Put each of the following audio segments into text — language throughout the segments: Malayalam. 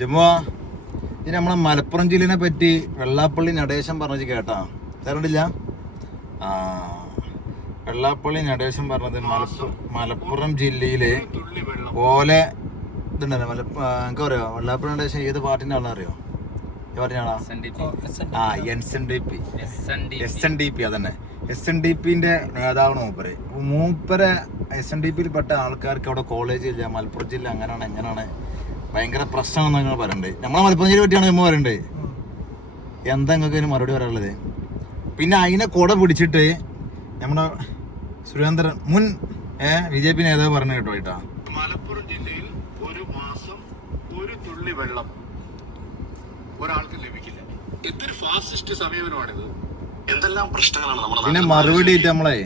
ജമ്മു ഇനി നമ്മളെ മലപ്പുറം ജില്ലിനെ പറ്റി വെള്ളാപ്പള്ളി നടേശൻ പറഞ്ഞു കേട്ടാ. തരണ്ടില്ല ആ വെള്ളാപ്പള്ളി നടേശൻ പറഞ്ഞത് മലപ്പുറം മലപ്പുറം ജില്ലയിലെ പോലെ ഇതുണ്ടല്ലോ മലപ്പുറം എനിക്ക് അറിയോ? വെള്ളാപ്പള്ളി നടേശൻ ഏത് പാർട്ടിന്റെ ആളെന്ന് അറിയോ? പറഞ്ഞാളാ ആ S N D P S N D P അതന്നെ. എസ് എൻ ഡി പിന്റെ നേതാവാണ് മൂപ്പര്. മൂപ്പരെ എസ് എൻ ഡി പിയിൽ പെട്ട ആൾക്കാർക്ക് അവിടെ കോളേജ് ഇല്ല മലപ്പുറം ജില്ല അങ്ങനെയാണ് എങ്ങനെയാണ് ഭയങ്കര പ്രശ്നമാണെന്ന് നിങ്ങൾ പറയണ്ടേ. നമ്മളെ മലപ്പുറം ജില്ല പറ്റിയാണ് നമ്മൾ പറയണ്ടേ. എന്താ നിങ്ങൾക്ക് മറുപടി പറയാനുള്ളത്? പിന്നെ അതിനെ കുട പിടിച്ചിട്ട് നമ്മുടെ സുരേന്ദ്രൻ മുൻ ഏ ബി ജെ പി നേതാവ് പറഞ്ഞു കേട്ടോ ഏട്ടാ മലപ്പുറം ജില്ലയിൽ ഒരു മാസം ഒരു തുള്ളി വെള്ളം ഒരാൾക്ക് ലഭിക്കില്ല. എന്തൊരു ഫാസിസ്റ്റ് സമീപനമാണിത്? എന്തെല്ലാം പ്രശ്നങ്ങളാണ് നമ്മുടെ പിന്നെ മറുപടി ആയിട്ട് നമ്മളെ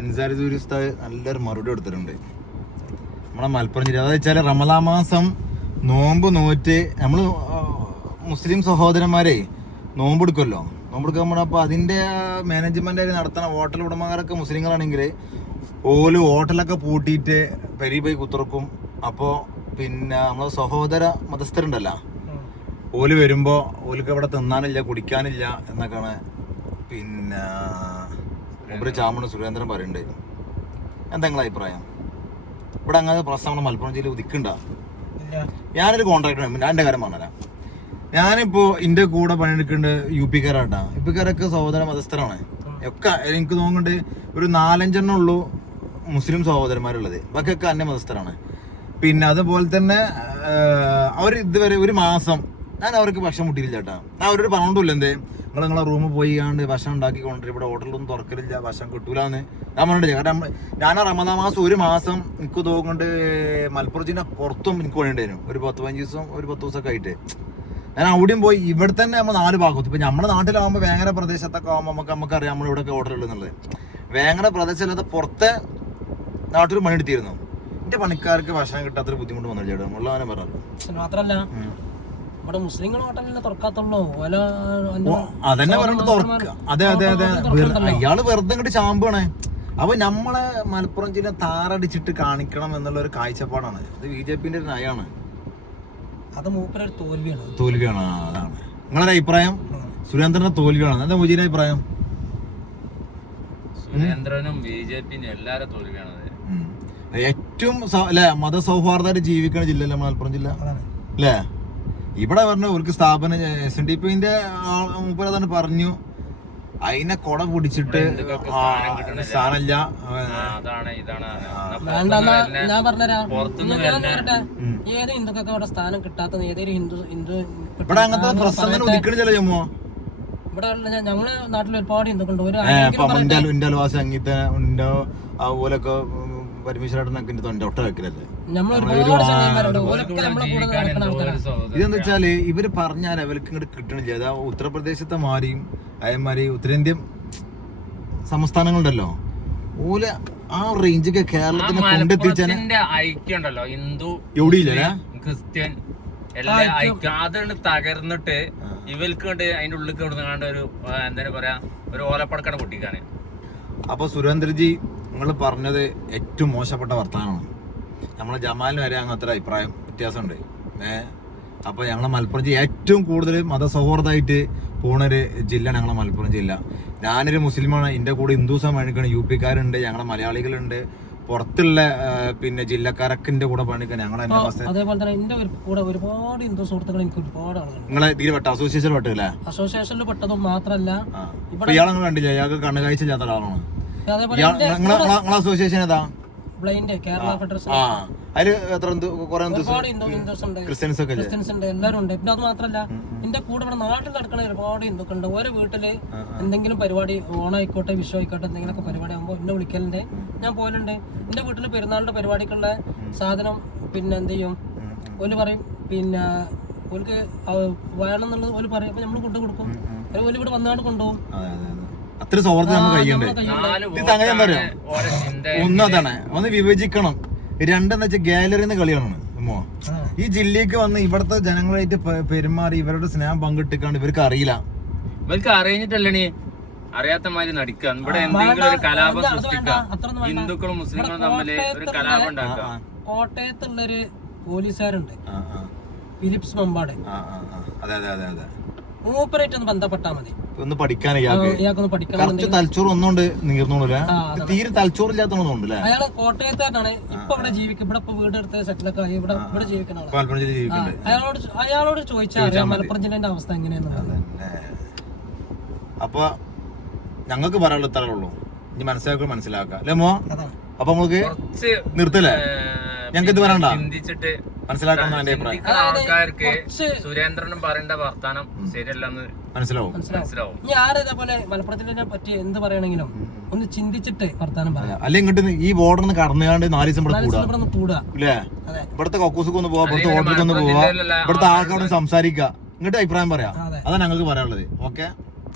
അൻസാരി ദൂരിസ്ഥ നല്ലൊരു മറുപടി കൊടുത്തിട്ടുണ്ട്. നമ്മളെ മലപ്പുറം ജില്ല. അതായത് വെച്ചാൽ റമലാ മാസം നോമ്പ് നോറ്റ് നമ്മൾ മുസ്ലിം സഹോദരന്മാരെ നോമ്പ് എടുക്കുമല്ലോ. നോമ്പ് എടുക്കാൻ അപ്പോൾ അതിന്റെ മാനേജ്മെന്റ് നടത്തുന്ന ഹോട്ടൽ ഉടമകാരൊക്കെ മുസ്ലിങ്ങളാണെങ്കിൽ ഓൽ ഹോട്ടലൊക്കെ പൂട്ടിയിട്ട് പെരി പോയി കുത്തിറക്കും. അപ്പോൾ പിന്നെ നമ്മളെ സഹോദര മതസ്ഥരുണ്ടല്ലോ. ഓൽ വരുമ്പോ ഓലിക്ക് അവിടെ തിന്നാനില്ല കുടിക്കാനില്ല എന്നൊക്കെയാണ് പിന്നെ ഒരു ചാമണ് സുരേന്ദ്രൻ പറയുന്നുണ്ട് എന്താ നിങ്ങളെ അഭിപ്രായം? ഇവിടെ അങ്ങനെ പ്രശ്നം മലപ്പുറം ജില്ലയിൽ ഉദിക്കണ്ട ഞാനൊരു കോൺട്രാക്ടർ ഞാൻ എന്റെ കാര്യം പറഞ്ഞുതരാം. ഞാനിപ്പോ എന്റെ കൂടെ പണിയെടുക്കേണ്ട യു പി കാരാട്ടാ യു പി കാരൊക്കെ സഹോദര മതസ്ഥരാണ്. ഒക്കെ എനിക്ക് തോന്നുന്നുണ്ട് ഒരു നാലഞ്ചെണ്ണം ഉള്ളൂ മുസ്ലിം സഹോദരന്മാരുള്ളത്. ബാക്കിയൊക്കെ അന്യ മതസ്ഥരാണ്. പിന്നെ അതുപോലെ തന്നെ അവർ ഇതുവരെ ഒരു മാസം ഞാൻ അവർക്ക് ഭക്ഷണം മുട്ടിയില്ല ചേട്ടാ ഞാൻ അവരോട് പറഞ്ഞിട്ടില്ല എന്തേ? നിങ്ങൾ നിങ്ങളെ റൂമിൽ പോയി കണ്ട് ഭക്ഷണം ഉണ്ടാക്കി കൊണ്ടുവരും. ഇവിടെ ഹോട്ടലൊന്നും തുറക്കലില്ല ഭക്ഷണം കിട്ടൂലെന്ന്. ഞാൻ പറഞ്ഞിട്ടില്ല കാരണം ഞാൻ ആ റമദാൻ മാസം ഒരു മാസം എനിക്ക് തോന്നുന്നുണ്ട് മലപ്പുറം ജില്ല പുറത്തും എനിക്ക് വേണ്ടിയിരുന്നു ഒരു പത്ത് പതിനഞ്ച് ദിവസം ഒരു പത്ത് ദിവസമൊക്കെ ആയിട്ട്. ഞാൻ അവിടെയും പോയി ഇവിടെ തന്നെ നമ്മൾ നാല് ഭാഗത്ത്. ഇപ്പൊ നമ്മുടെ നാട്ടിലാവുമ്പോൾ വേങ്ങര പ്രദേശത്തൊക്കെ ആകുമ്പോൾ നമുക്ക് നമുക്കറിയാം നമ്മൾ ഇവിടെ ഹോട്ടലുള്ളത് എന്നുള്ളത്. വേങ്ങര പ്രദേശമല്ലാതെ പുറത്തെ നാട്ടിൽ പണിയെടുത്തിരുന്നു എന്റെ പണിക്കാർക്ക് ഭക്ഷണം കിട്ടാത്തൊരു ബുദ്ധിമുട്ട് വന്നില്ല ചേട്ടാ. നമ്മളെ പറഞ്ഞു പക്ഷെ മുസ്ലിങ്ങൾ ഹോട്ടലിനെ തുറക്കാത്തുള്ളൂ? അതന്നെ പറഞ്ഞിട്ട് തുറക്ക. അതെ അതെ അതെ. അയാൾ വെറുതെ ഇങ്ങോട്ട് ചാമ്പാണ്. അപ്പൊ നമ്മളെ മലപ്പുറം ജില്ല താറടിച്ചിട്ട് കാണിക്കണം എന്നുള്ള ഒരു കാഴ്ചപ്പാടാണ്. ഇത് ബി ജെ പിന്റെ ഒരു നയമാണ്. അത് മൂപ്പരൊരു തോൽവിയാണ്. തോൽവിയാണ് അതാണ്. നിങ്ങളുടെ അഭിപ്രായം? സുരേന്ദ്രന്റെ തോൽവിയാണ്. എന്താ മുജീന്റെ അഭിപ്രായം? സുരേന്ദ്രനും ബി ജെ എല്ലാരും തോൽവിയാണ് ഏറ്റവും അല്ലെ മതസൗഹാർദ്ദമായിട്ട് ജീവിക്കുന്ന ജില്ലയല്ലേ മലപ്പുറം ജില്ല? അതാണ്. അല്ലേ? ഇവിടെ പറഞ്ഞു ഒരു സ്ഥാപനം എസ് എൻ ഡി പിന്റെ മൂപ്പരെ തന്നെ പറഞ്ഞു. അതിനെ കൊട പിടിച്ചിട്ട് ഹിന്ദുക്കൾക്ക് ആ, സ്ഥാനം കിട്ടണില്ല. സ്ഥാനമില്ല ആ, അതാണ് ഇതാണ്. എന്നാ വേണ്ട പുറത്തുനിന്ന് എന്നാ വരുന്ന- ഞാൻ പറഞ്ഞുതരാം. ഏത് ഇവിടെ സ്ഥാനം കിട്ടാത്ത ഏതൊരു ഹിന്ദു ഹിന്ദു ഇവിടെ അങ്ങനത്തെ പ്രശ്നം ഒതുക്കണില്ലല്ലോ ജമ്മോ ജമ്മു ഇവിടെ ഞങ്ങളെ നാട്ടിൽ ഒരുപാട് ഹിന്ദുക്കളുണ്ട്. ഒരു അങ്ങനത്തെ ഉണ്ടോ അതുപോലൊക്കെ പരമേശ്വരേട്ടനൊക്കെ എന്റെ തൊണ്ട ഒട്ട വെക്കലല്ലേ? നമ്മൾ ഒരുപാട് ചങ്ങായിമാരുണ്ട് ഓരൊക്കെ നമ്മളെ കൂടെ നടക്കുന്ന ആൾക്കാരാണ് സഹോദരൻ. ഇതെന്ന് വെച്ചാൽ ഇവർ പറഞ്ഞാൽ അവർക്ക് ലെവലിക്ക് ഇങ്ങോട്ട് കിട്ടണില്ല. അതാ ഉത്തർപ്രദേശത്തെ മാരിയും അയമാരി ഉത്തരേന്ത്യൻ സംസ്ഥാനങ്ങളുണ്ടല്ലോ. ഓല ആ റേഞ്ചൊക്കെ കേരളത്തിന് കേരളത്തിനെ കൊണ്ടെത്തിച്ചാൽ ഐക്യം ഉണ്ടല്ലോ ഹിന്ദു എവിടെയില്ല ക്രിസ്ത്യൻ എല്ലാ ഐക്യം അതാണ് തകർന്നിട്ട് ഇവർക്ക് കൊണ്ട് അതിന്റെ ഉള്ളിൽ കൊടുക്കാണ്ട് ഒരു എന്താ പറയാ ഒരു ഓലപ്പടക്കട പൊട്ടിക്കാണ്. അപ്പൊ സുരേന്ദ്രജി നിങ്ങൾ പറഞ്ഞത് ഏറ്റവും മോശപ്പെട്ട വർത്തമാനമാണ്. നമ്മളെ ജമാലിന് വരെ അങ്ങനത്തെ അഭിപ്രായം വ്യത്യാസമുണ്ട്. ഏഹ് അപ്പോൾ ഞങ്ങളെ മലപ്പുറം ജില്ല ഏറ്റവും കൂടുതൽ മതസൗഹാർദ്ദമായിട്ട് പോണൊരു ജില്ലയാണ് ഞങ്ങളെ മലപ്പുറം ജില്ല. ഞാനൊരു മുസ്ലിമാണ് എന്റെ കൂടെ ഹിന്ദുസം പണിക്കണം യു പിക്കാരുണ്ട് ഞങ്ങളെ മലയാളികളുണ്ട്. പുറത്തുള്ള പിന്നെ ജില്ലക്കാരക്കിന്റെ കൂടെ പണിക്കണം ഞങ്ങളെ അതേപോലെ തന്നെ എന്റെ കൂടെ ഒരുപാട് ഹിന്ദു സുഹൃത്തുക്കൾ എനിക്ക് ഒരുപാട് നിങ്ങളെ ഇതിൽ പെട്ട അസോസിയേഷൻ പെട്ടില്ലേ അസോസിയേഷനിൽ പെട്ടതും മാത്രല്ല. ഇയാളെ കണ്ടില്ല? ഇയാൾക്ക് കണ്ണുകാഴ്ച ചെയ്യാത്ത ഒരാളാണ്. നിങ്ങളെ അസോസിയേഷൻ ഏതാ? ബ്ലൈൻഡ് കേരള ഫെഡറേഷൻ അതിൽ എത്ര കുറെ ക്രിസ്ത്യൻസ് ഒക്കെ ക്രിസ്ത്യൻസ് ഉണ്ട് എല്ലാവരും ഉണ്ട്. പിന്നെ അത് മാത്രല്ല എന്റെ കൂടെ ഇവിടെ നാട്ടിൽ നടക്കുന്ന ഒരുപാട് ഹിന്ദുക്കളുണ്ട് ഓരോ വീട്ടിൽ എന്തെങ്കിലും പരിപാടി ഓണായിക്കോട്ടെ വിഷു ആയിക്കോട്ടെ എന്തെങ്കിലുമൊക്കെ പരിപാടി ആകുമ്പോൾ എന്നെ വിളിക്കലുണ്ട്. ഞാൻ പോലുണ്ട് എന്റെ വീട്ടിൽ പെരുന്നാളിന്റെ പരിപാടിക്കുള്ള സാധനം പിന്നെ എന്ത് ചെയ്യും? ഓൽ പറയും പിന്നെ ഓൽക്ക് വേണം എന്നുള്ളത് ഓൽ പറയും. അപ്പൊ നമ്മൾ കൊണ്ടു കൊടുക്കും. ഓൽ ഇവിടെ വന്നാണ് കൊണ്ടുപോകും. അത്ര സൗഹൃദം നമ്മൾ കഴിയണ്ടേ ഈ ഇത് സംഗതി എന്താ പറയാ ഒന്ന് അതാണ്. ഒന്ന് വിഭജിക്കണം. രണ്ടെന്ന് വെച്ചാൽ ഗാലറിന്ന് കളിയാണ് അമ്മോ. ഈ ജില്ലക്ക് വന്ന് ഇവിടുത്തെ ജനങ്ങളായിട്ട് പെരുമാറി ഇവരുടെ സ്നേഹം പങ്കിട്ടിക്കാണ്ട് ഇവർക്ക് അറിയില്ല. ഇവർക്ക് അറിയിട്ടല്ലേ അറിയാത്ത മാതിരി നടിക്കുക ഇവിടെ എന്തെങ്കിലും ഒരു കലാപം സൃഷ്ടിക്കുക ഹിന്ദുക്കളും മുസ്ലിങ്ങളും തമ്മിൽ ഒരു കോട്ടയത്തുള്ള- കലാപം ഉണ്ടാക്കുക കോട്ടയത്തുള്ളൊരു പോലീസുകാരുണ്ട്. ഫിലിപ്സ് മമ്പാട്. ആ ആ ആ. അതെ അതെ അതെ അതെ. മൂപ്പരായിട്ട് ഒന്ന് ബന്ധപ്പെട്ടാൽ മതി. ഒന്ന് പഠിക്കാൻ ഇയാൾക്ക് ഇയാൾക്കൊന്ന് പഠിക്കാൻ തലച്ചോറ് ഒന്നുകൊണ്ട് നീർന്നോളൂല. തീരെ തലച്ചോറില്ലാത്തോണ്ടല്ലേ അയാൾ കോട്ടയത്തായിട്ടാണ് ഇപ്പൊ ഇവിടെ ജീവിക്കും ഇവിടെ ഇപ്പൊ വീടെടുത്ത് സെറ്റിലൊക്കെ ആയി. ഇവിടെ ഇവിടെ ജീവിക്കുന്നുണ്ട് അയാളോട് അയാളോട് ചോദിച്ചാൽ മലപ്പുറം ജില്ലേന്റെ അവസ്ഥ എങ്ങനെയാന്നുള്ളത്. അപ്പൊ ഞങ്ങൾക്ക് പറയാനുള്ള ഇത്രയുള്ളൂ ഇനി മനസ്സിലാക്കുക മനസ്സിലാക്കാം. അല്ലേ മോ? അപ്പൊ നമുക്ക് നിർത്തല്ലേ? ഞങ്ങൾക്ക് ഇത് പറയണ്ട ചിന്തിച്ചിട്ട് മനസ്സിലാക്കണം എന്റെ അഭിപ്രായം. ആൾക്കാർക്ക് സുരേന്ദ്രനും പറയേണ്ട വർത്താനം ശരിയല്ലെന്ന് മനസ്സിലാവും. മനസ്സിലാവും. ഇനി ആരും ഇതേപോലെ മലപ്പുറത്തിനെ പറ്റി എന്ത് പറയണെങ്കിലും ഒന്ന് ചിന്തിച്ചിട്ട് വർത്താനം പറയാം. അല്ലെ ഇങ്ങോട്ട് ഈ ബോർഡർ കടന്നുകാണ്ട് നാല് ദിവസം ഇവിടെ കൂടാ. ഇവിടെ ഒന്ന് കൂടുക ഇല്ലേ? ഇവിടുത്തെ കൊക്കൂസുക്ക് ഒന്ന് പോവാ ഇവിടുത്തെ ഓർഡർക്ക് ഒന്ന് പോവാ. ഇവിടുത്തെ ആൾക്കാരോട് സംസാരിക്കുക. ഇങ്ങോട്ട് അഭിപ്രായം പറയാം. അതെ. അതാണ് ഞങ്ങൾക്ക് പറയാനുള്ളത്. ഓക്കെ?